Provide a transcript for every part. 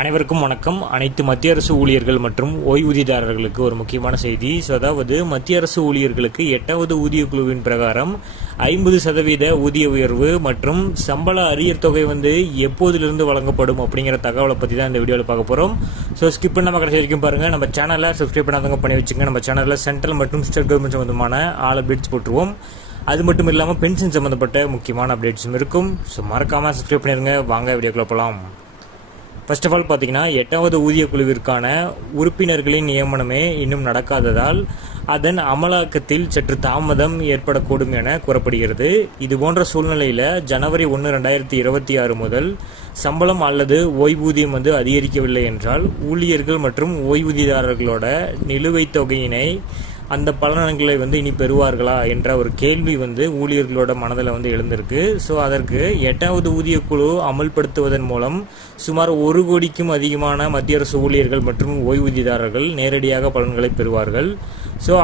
அனைவருக்கும் வணக்கம். அனைத்து மத்திய அரசு ஊழியர்கள் மற்றும் ஓய்வூதியதாரர்களுக்கு ஒரு முக்கியமான செய்தி. அதாவது மத்திய அரசு ஊழியர்களுக்கு 8வது ஊதிய குழுவின் பிரகாரம் 50% ஊதிய உயர்வு மற்றும் சம்பள அரியர் தொகை எப்போதிலிருந்து வழங்கப்படும் அப்படிங்கிற தகவலை பற்றி தான் இந்த வீடியோவில் பார்க்க போகிறோம். ஸ்கிப் பண்ணாம கடைசி வரைக்கும் பாருங்க. நம்ம சேனலை சப்ஸ்கிரைப் பண்ணாதவங்க பண்ணி வச்சுங்க. நம்ம சேனலில் சென்ட்ரல் மற்றும் ஸ்டேட் கவர்மெண்ட் சம்பந்தமான ஆல் அப்டேட்ஸ் போட்டுருவோம். அது மட்டும் இல்லாமல் பென்ஷன் சம்பந்தப்பட்ட முக்கியமான அப்டேட்ஸும் இருக்கும். மறக்காம சப்ஸ்கிரைப் பண்ணிருங்க. வாங்க வீடியோக்குள்ள போகலாம். ஃபர்ஸ்ட் ஆஃப் ஆல் பார்த்தீங்கன்னா 8வது ஊதிய குழுவிற்கான உறுப்பினர்களின் நியமனமே இன்னும் நடக்காததால் அதன் அமலாக்கத்தில் சற்று தாமதம் ஏற்படக்கூடும் என கூறப்படுகிறது. இது போன்ற சூழ்நிலையில் ஜனவரி 1, 2026 முதல் சம்பளம் அல்லது ஓய்வூதியம் அதிகரிக்கவில்லை என்றால் ஊழியர்கள் மற்றும் ஓய்வூதியதாரர்களோட நிலுவைத் தொகையினை அந்த பலன்களை இனி பெறுவார்களா என்ற ஒரு கேள்வி ஊழியர்களோட மனதில் எழுந்திருக்கு. அதற்கு 8வது ஊதிய குழு அமல்படுத்துவதன் மூலம் சுமார் 1 கோடிக்கும் அதிகமான மத்திய அரசு ஊழியர்கள் மற்றும் ஓய்வூதியதாரர்கள் நேரடியாக பலன்களை பெறுவார்கள்.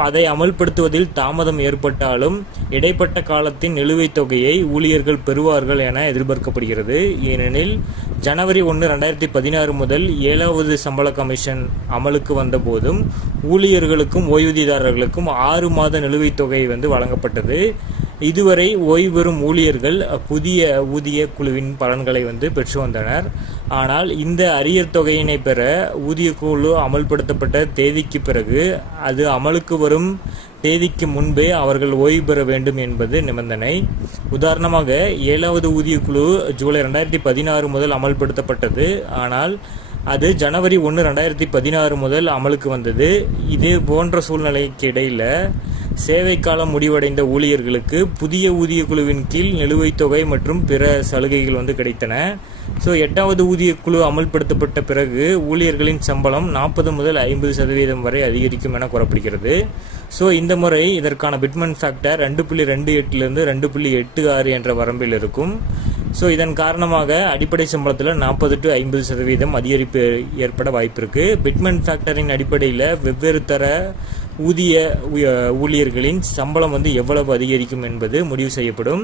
அதை அமல்படுத்துவதில் தாமதம் ஏற்பட்டாலும் இடைப்பட்ட காலத்தின் நிலுவைத் தொகையை ஊழியர்கள் பெறுவார்கள் என எதிர்பார்க்கப்படுகிறது. ஏனெனில் ஜனவரி 1, 2016 முதல் 7வது சம்பள கமிஷன் அமலுக்கு வந்த போதும் ஊழியர்களுக்கும் ஓய்வூதியதாரர்களுக்கும் 6 மாத நிலுவைத் தொகை வழங்கப்பட்டது. இதுவரை ஓய்வு பெறும் ஊழியர்கள் புதிய ஊதிய குழுவின் பலன்களை பெற்று வந்தனர். ஆனால் இந்த அரியர் தொகையினை பெற ஊதிய குழு அமல்படுத்தப்பட்ட தேதிக்கு பிறகு அது அமலுக்கு வரும் தேதிக்கு முன்பே அவர்கள் ஓய்வு பெற வேண்டும் என்பது நிபந்தனை. உதாரணமாக 7வது ஊதிய குழு ஜூலை 2016 முதல் அமல்படுத்தப்பட்டது. ஆனால் அது ஜனவரி 1, 2016 முதல் அமலுக்கு வந்தது. இதே போன்ற சூழ்நிலைக்கு இடையில சேவை காலம் முடிவடைந்த ஊழியர்களுக்கு புதிய ஊதிய குழுவின் கீழ் நிலுவைத் தொகை மற்றும் பிற சலுகைகள் கிடைத்தன. 8வது ஊதிய குழு அமல்படுத்தப்பட்ட பிறகு ஊழியர்களின் சம்பளம் 40 முதல் 50% வரை அதிகரிக்கும் என கூறப்படுகிறது. இந்த முறை இதற்கான பிட்மன் ஃபேக்டர் 2.28 2.86 என்ற வரம்பில் இருக்கும். இதன் காரணமாக அடிப்படை சம்பளத்தில் 40 to 50% அதிகரிப்பு ஏற்பட வாய்ப்பு இருக்கு. பிட்மன் ஃபேக்டரின் அடிப்படையில் வெவ்வேறு தர ஊழியர்களின் சம்பளம் எவ்வளவு அதிகரிக்கும் என்பது முடிவு செய்யப்படும்.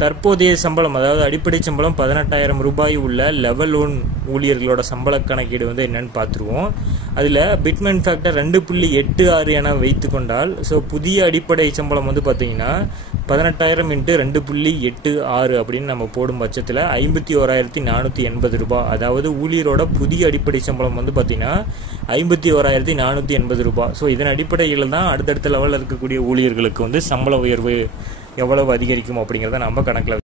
தற்போதைய சம்பளம், அதாவது அடிப்படை சம்பளம் 18,000 ரூபாய் உள்ள லெவல் 1 ஊழியர்களோட சம்பள கணக்கீடு என்னன்னு பார்த்துருவோம். அதில் பிட்மன் ஃபேக்டர் 2.86 என வைத்து கொண்டால் புதிய அடிப்படை சம்பளம் பார்த்தீங்கன்னா 18,000 × 2.86 அப்படின்னு நம்ம போடும் பட்சத்தில் 51,480 ரூபாய். அதாவது ஊழியரோட புதிய அடிப்படை சம்பளம் பார்த்தீங்கன்னா 51,480 ரூபாய். இதன் அடிப்படையில் தான் அடுத்தடுத்த லெவலில் இருக்கக்கூடிய ஊழியர்களுக்கு சம்பள உயர்வு எவ்வளவு அதிகரிக்கும் அப்படிங்கிறத நம்ம கணக்கில்